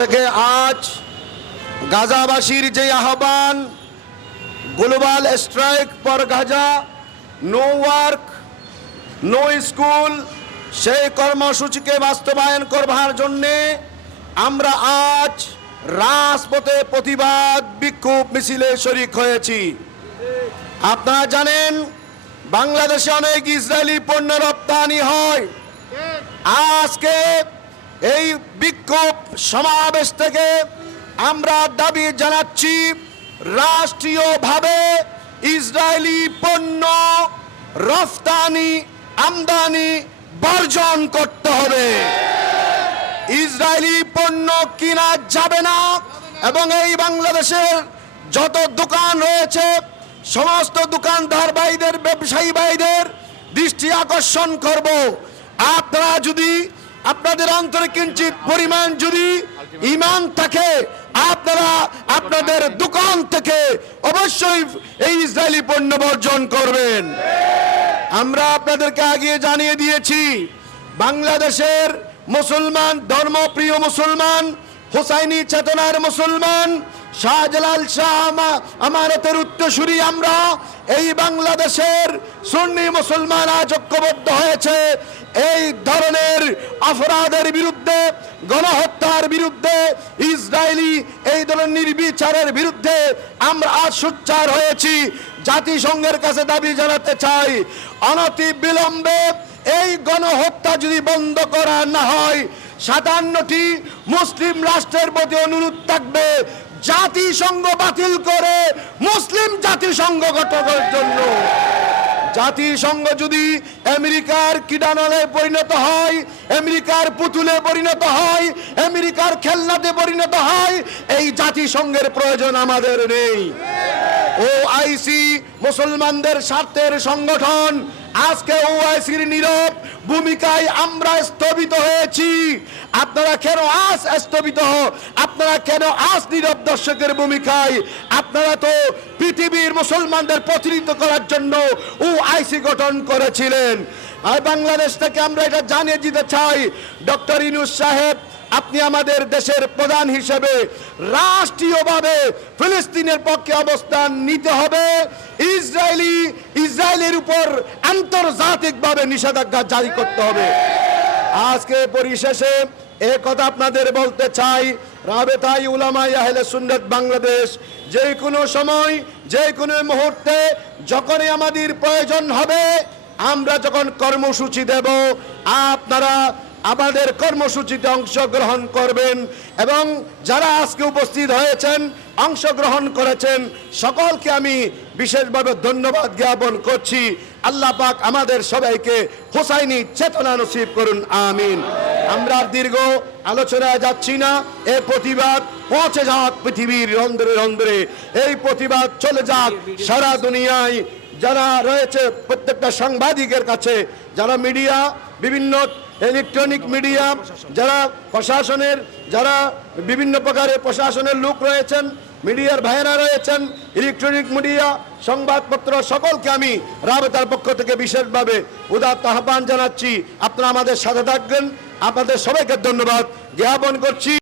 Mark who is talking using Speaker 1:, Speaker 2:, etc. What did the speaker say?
Speaker 1: থেকে আজ গাজাবাসীর যে আহ্বান, global strike for Gaza, no work, no school, সেই কর্মসূচিকে বাস্তবায়ন করবার জন্যে আমরা আজ রাজপথে প্রতিবাদ বিক্ষোভ মিছিলে শরিক হয়েছি। আপনারা জানেন, বাংলাদেশে অনেক ইসরায়েলি পণ্য রপ্তানি হয়। আজকে এই বিক্ষোভ সমাবেশ থেকে আমরা দাবি জানাচ্ছি, রাষ্ট্রীয়ভাবে ইসরায়েলি পণ্য রফতানি, আমদানি বর্জন করতে হবে। ইসরায়েলি পণ্য কিনা যাবে না এবং এই বাংলাদেশের যত দোকান রয়েছে, সমস্ত দোকানদার ভাইদের ব্যবসায়ী ভাইদের দৃষ্টি আকর্ষণ করব। আপনারা যদি আপনাদের অন্তরে কিঞ্চিত পরিমাণ যদি ইমান থাকে, আপনারা আপনাদের দোকান থেকে অবশ্যই এই ইসরায়েলি পণ্য বর্জন করবেন। আমরা আপনাদেরকে আগে জানিয়ে দিয়েছি, বাংলাদেশের মুসলমান, ধর্মপ্রিয় মুসলমান, হোসাইনি চেতনার মুসলমান শাহজালাল শাহ আমা- আমানতের উত্তরসূরি আমরা। এই বাংলাদেশের সুন্নি মুসলমান আজ ঐক্যবদ্ধ হয়েছে। এই ধরনের অপরাধের বিরুদ্ধে, গণহত্যার বিরুদ্ধে, ইসরায়েলি এই ধরনের নির্বিচারের বিরুদ্ধে আমরা আজ সোচ্চার হয়েছি। জাতিসংঘের কাছে দাবি জানাতে চাই অনতি বিলম্বে এই গণহত্যা যদি বন্ধ করা না হয়, সাতান্নটি মুসলিম রাষ্ট্রের প্রতি অনুরোধ থাকবে। জাতিসংঘ বাতিল করে মুসলিম জাতিসংঘ গঠনের জন্য। জাতিসংঘ যদি আমেরিকার কিডানলে পরিণত হয়, আমেরিকার পুতুলে পরিণত হয়, আমেরিকার খেলনাতে পরিণত হয়, এই জাতিসংঘের প্রয়োজন আমাদের নেই। ও আইসি মুসলমানদের স্বার্থের সংগঠন। আজকে ও আইসির নীরব ভূমিকায় আমরা স্থগিত হয়েছি। আপনারা কেন আজ স্থগিত হ- আপনারা কেন আজ নীরব দর্শকের ভূমিকায়? আপনারা তো পৃথিবীর মুসলমানদের প্রতিনিধিত্ব করার জন্য ও আইসি গঠন করেছিলেন। আর বাংলাদেশ থেকে আমরা এটা জানিয়ে দিতে চাই, ডক্টর ইনুস সাহেব আপনি আমাদের দেশের প্রধান হিসেবে রাষ্ট্রীয়ভাবে ফিলিস্তিনের পক্ষে অবস্থান নিতে হবে। ইসরায়েলি, ইসরায়েলের উপর আন্তর্জাতিকভাবে নিষেধাজ্ঞা জারি করতে হবে। আজকে পরিশেষে এ কথা আপনাদের বলতে চাই, রাবেতাই উলামাই আহলে সুন্নত বাংলাদেশ, যে কোনো সময়, যে কোনো মুহূর্তে যখনই আমাদের প্রয়োজন হবে, আমরা যখন কর্মসূচি দেব, আপনারা আমাদের কর্মসূচিতে অংশগ্রহণ করবেন এবং যারা আজকে উপস্থিত হয়েছেন, অংশগ্রহণ করেছেন, সকলকে আমি বিশেষভাবে ধন্যবাদ জ্ঞাপন করছি। আল্লাহ পাক আমাদের সবাইকে হোসাইনি চেতনা নসিব করুন, আমিন। আমরা দীর্ঘ আলোচনায় যাচ্ছি না, এ প্রতিবাদ পৌঁছে যাক পৃথিবীর রন্ধ্রে রন্ধ্রে এই প্রতিবাদ চলে যাক সারা দুনিয়ায়। যারা রয়েছে প্রত্যেকটা সাংবাদিকের কাছে, যারা মিডিয়া, বিভিন্ন ইলেকট্রনিক মিডিয়া যারা প্রশাসনের, যারা বিভিন্ন প্রকারের প্রশাসনের লোক রয়েছেন, মিডিয়ার ভাইয়েরা রয়েছেন ইলেকট্রনিক মিডিয়া সংবাদপত্র সকলকে আমি রাবেতার পক্ষ থেকে বিশেষভাবে উদাত্ত আহ্বান জানাচ্ছি। আপনারা আমাদের সাথে থাকবেন। আপনাদের সবাইকে ধন্যবাদ। জ্ঞাপন করছি।